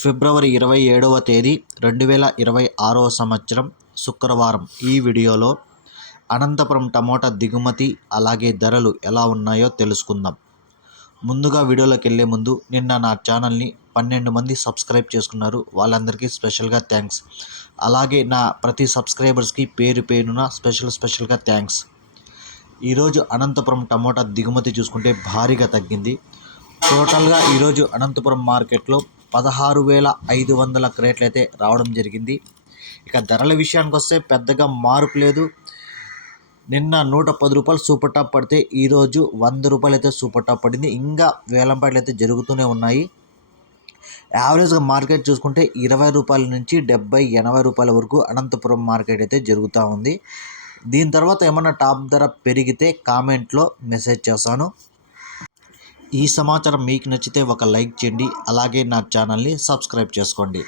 ఫిబ్రవరి 27వ తేదీ 2026వ సంవత్సరం శుక్రవారం. ఈ వీడియోలో అనంతపురం టమోటా దిగుమతి అలాగే ధరలు ఎలా ఉన్నాయో తెలుసుకుందాం. ముందుగా వీడియోలోకి వెళ్ళే ముందు నిన్న నా ఛానల్ని 12 మంది సబ్స్క్రైబ్ చేసుకున్నారు. వాళ్ళందరికీ స్పెషల్గా థ్యాంక్స్. అలాగే నా ప్రతి సబ్స్క్రైబర్స్కి పేరు పేరున స్పెషల్గా థ్యాంక్స్. ఈరోజు అనంతపురం టమోటా దిగుమతి చూసుకుంటే భారీగా తగ్గింది. టోటల్గా ఈరోజు అనంతపురం మార్కెట్లో 16,500 క్రేట్లు అయితే రావడం జరిగింది. ఇక ధరల విషయానికి వస్తే పెద్దగా మార్పు లేదు. నిన్న 110 రూపాయలు సూపర్ టాప్ పడితే ఈరోజు 100 రూపాయలు అయితే సూపర్ టాప్ పడింది. ఇంకా వేలంపాట్లు అయితే జరుగుతూనే ఉన్నాయి. యావరేజ్గా మార్కెట్ చూసుకుంటే 20 రూపాయల నుంచి 70-80 రూపాయల వరకు అనంతపురం మార్కెట్ అయితే జరుగుతూ ఉంది. దీని తర్వాత ఏమన్నా టాప్ ధర పెరిగితే కామెంట్లో మెసేజ్ చేస్తాను. ఈ సమాచారం మీకు నచ్చితే ఒక లైక్ చేయండి. అలాగే నా ఛానల్ని సబ్స్క్రైబ్ చేసుకోండి.